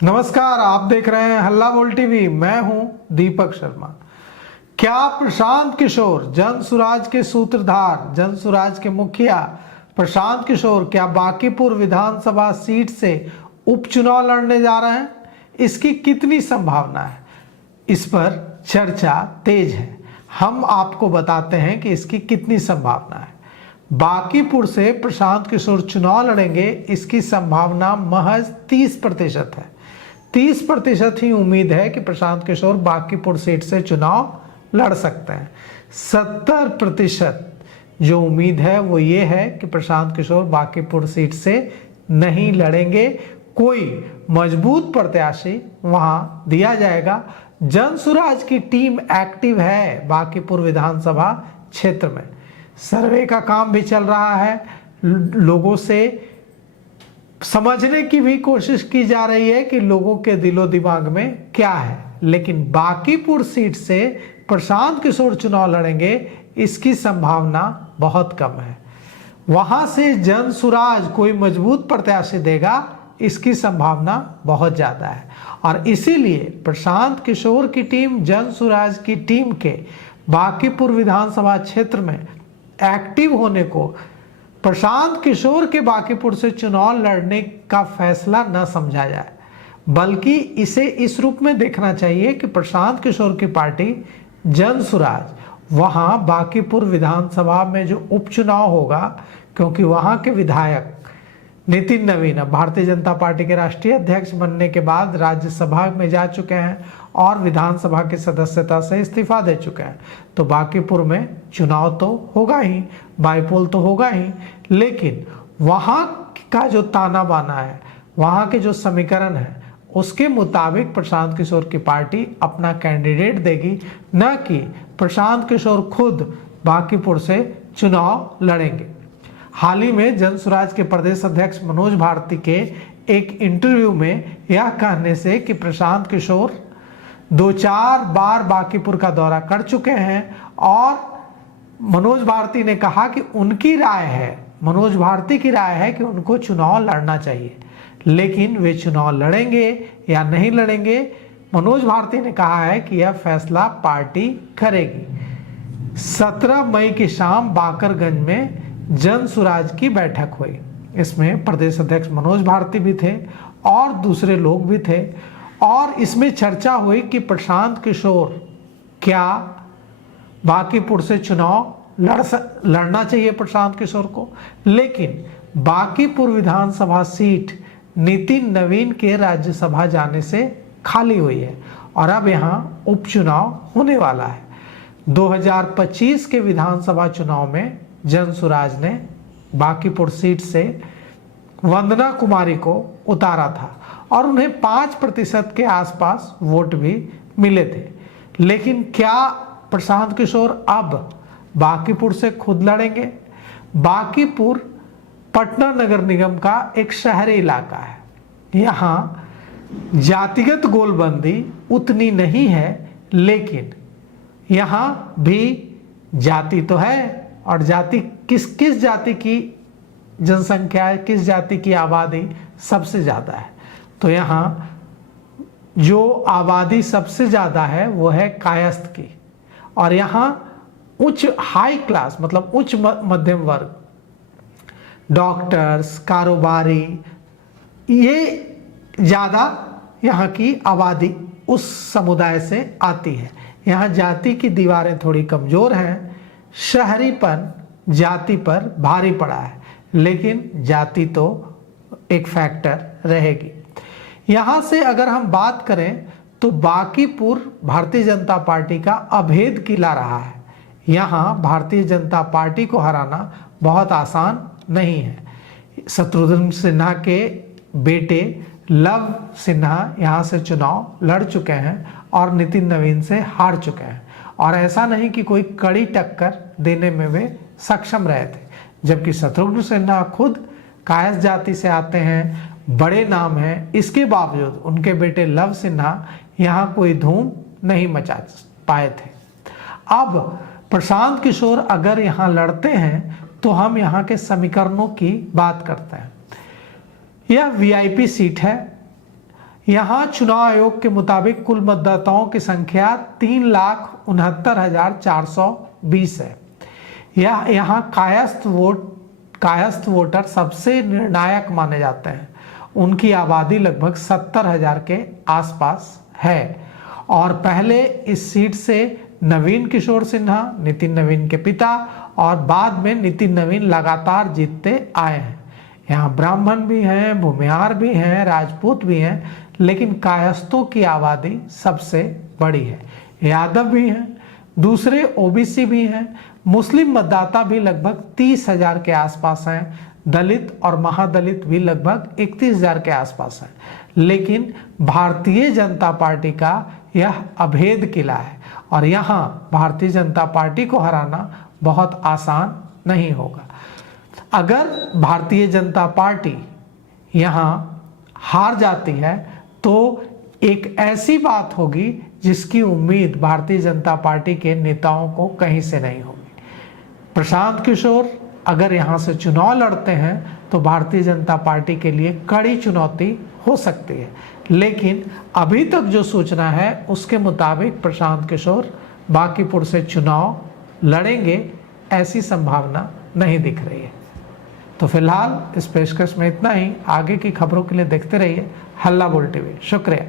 नमस्कार, आप देख रहे हैं हल्ला बोल टीवी। मैं हूं दीपक शर्मा। क्या प्रशांत किशोर, जनसुराज के सूत्रधार, जनसुराज के मुखिया प्रशांत किशोर क्या बांकीपुर विधानसभा सीट से उपचुनाव लड़ने जा रहे हैं? इसकी कितनी संभावना है, इस पर चर्चा तेज है। हम आपको बताते हैं कि इसकी कितनी संभावना है। बांकीपुर से प्रशांत किशोर चुनाव लड़ेंगे, इसकी संभावना महज 30% है। 30% ही उम्मीद है कि प्रशांत किशोर बांकीपुर सीट से चुनाव लड़ सकते हैं। 70% जो उम्मीद है वो ये है कि प्रशांत किशोर बांकीपुर सीट से नहीं लड़ेंगे। कोई मजबूत प्रत्याशी वहां दिया जाएगा। जनसुराज की टीम एक्टिव है बांकीपुर विधानसभा क्षेत्र में। सर्वे का काम भी चल रहा है, लोगों से समझने की भी कोशिश की जा रही है कि लोगों के दिलो दिमाग में क्या है। लेकिन बांकीपुर सीट से प्रशांत किशोर चुनाव लड़ेंगे, इसकी संभावना बहुत कम है। वहां से जनसुराज कोई मजबूत प्रत्याशी देगा, इसकी संभावना बहुत ज्यादा है। और इसीलिए प्रशांत किशोर की टीम जनसुराज की टीम के बांकीपुर विधानसभा क्षेत्र में एक्टिव होने को, प्रशांत किशोर के बांकीपुर से चुनाव लड़ने का फैसला न समझा जाए, बल्कि इसे इस रूप में देखना चाहिए कि प्रशांत किशोर की पार्टी जनसुराज वहां बांकीपुर विधानसभा में जो उपचुनाव होगा, क्योंकि वहां के विधायक नितिन नवीन अब भारतीय जनता पार्टी के राष्ट्रीय अध्यक्ष बनने के बाद राज्यसभा में जा चुके हैं और विधानसभा की सदस्यता से इस्तीफा दे चुके हैं। तो बांकीपुर में चुनाव तो होगा ही, बाईपोल तो होगा ही, लेकिन वहां का जो ताना बाना है, वहां के जो समीकरण है, उसके मुताबिक प्रशांत किशोर की पार्टी अपना कैंडिडेट देगी, न कि प्रशांत किशोर खुद बांकीपुर से चुनाव लड़ेंगे। हाल ही में जनसुराज के प्रदेश अध्यक्ष मनोज भारती के एक इंटरव्यू में यह कहने से कि प्रशांत किशोर 2-4 बार बांकीपुर का दौरा कर चुके हैं और मनोज भारती ने कहा कि उनकी राय है, मनोज भारती की राय है कि उनको चुनाव लड़ना चाहिए। लेकिन वे चुनाव लड़ेंगे या नहीं लड़ेंगे, मनोज भारती ने कहा है कि यह फैसला पार्टी करेगी। 17 मई की शाम बाकरगंज में जनसुराज की बैठक हुई। इसमें प्रदेश अध्यक्ष मनोज भारती भी थे और दूसरे लोग भी थे, और इसमें चर्चा हुई कि प्रशांत किशोर क्या बांकीपुर से चुनाव लड़ना चाहिए प्रशांत किशोर को। लेकिन बांकीपुर विधानसभा सीट नितिन नवीन के राज्यसभा जाने से खाली हुई है और अब यहां उपचुनाव होने वाला है। 2025 के विधानसभा चुनाव में जनसुराज ने बांकीपुर सीट से वंदना कुमारी को उतारा था और उन्हें 5% के आसपास वोट भी मिले थे। लेकिन क्या प्रशांत किशोर अब बांकीपुर से खुद लड़ेंगे? बांकीपुर पटना नगर निगम का एक शहरी इलाका है। यहाँ जातिगत गोलबंदी उतनी नहीं है, लेकिन यहाँ भी जाति तो है, और जाति किस जाति की जनसंख्या है, किस जाति की आबादी सबसे ज़्यादा है? तो यहाँ जो आबादी सबसे ज़्यादा है वो है कायस्थ की, और यहाँ उच्च हाई क्लास मतलब उच्च मध्यम वर्ग, डॉक्टर्स, कारोबारी, ये ज़्यादा यहाँ की आबादी उस समुदाय से आती है। यहाँ जाति की दीवारें थोड़ी कमज़ोर हैं, शहरीपन जाति पर भारी पड़ा है, लेकिन जाति तो एक फैक्टर रहेगी। यहाँ से अगर हम बात करें तो बांकीपुर भारतीय जनता पार्टी का अभेद किला रहा है। यहाँ भारतीय जनता पार्टी को हराना बहुत आसान नहीं है। शत्रुघ्न सिन्हा के बेटे लव सिन्हा यहाँ से चुनाव लड़ चुके हैं और नितिन नवीन से हार चुके हैं, और ऐसा नहीं कि कोई कड़ी टक्कर देने में वे सक्षम रहे थे। जबकि शत्रुघ्न सिन्हा खुद कायस्थ जाति से आते हैं, बड़े नाम हैं, इसके बावजूद उनके बेटे लव सिन्हा यहाँ कोई धूम नहीं मचा पाए थे। अब प्रशांत किशोर अगर यहाँ लड़ते हैं तो हम यहाँ के समीकरणों की बात करते हैं। यह वीआईपी सीट है, यहाँ चुनाव आयोग के मुताबिक कुल मतदाताओं की संख्या 3,69,420 है। यहाँ कायस्थ वोटर सबसे निर्णायक माने जाते हैं। उनकी आबादी लगभग 70,000 के आसपास है और पहले इस सीट से नवीन किशोर सिन्हा, नितिन नवीन के पिता, और बाद में नितिन नवीन लगातार जीतते आए हैं। यहाँ ब्राह्मण भी हैं, भूमिहार भी हैं, राजपूत भी हैं, लेकिन कायस्थों की आबादी सबसे बड़ी है। यादव भी हैं, दूसरे ओबीसी भी हैं, मुस्लिम मतदाता भी लगभग 30,000 के आसपास हैं, दलित और महादलित भी लगभग 31,000 के आसपास हैं। लेकिन भारतीय जनता पार्टी का यह अभेद किला है और यहाँ भारतीय जनता पार्टी को हराना बहुत आसान नहीं होगा। अगर भारतीय जनता पार्टी यहाँ हार जाती है तो एक ऐसी बात होगी जिसकी उम्मीद भारतीय जनता पार्टी के नेताओं को कहीं से नहीं होगी। प्रशांत किशोर अगर यहाँ से चुनाव लड़ते हैं तो भारतीय जनता पार्टी के लिए कड़ी चुनौती हो सकती है, लेकिन अभी तक जो सूचना है उसके मुताबिक प्रशांत किशोर बांकीपुर से चुनाव लड़ेंगे, ऐसी संभावना नहीं दिख रही है। तो फिलहाल इस पेशकश में इतना ही। आगे की खबरों के लिए देखते रहिए हल्ला बोल टीवी। शुक्रिया।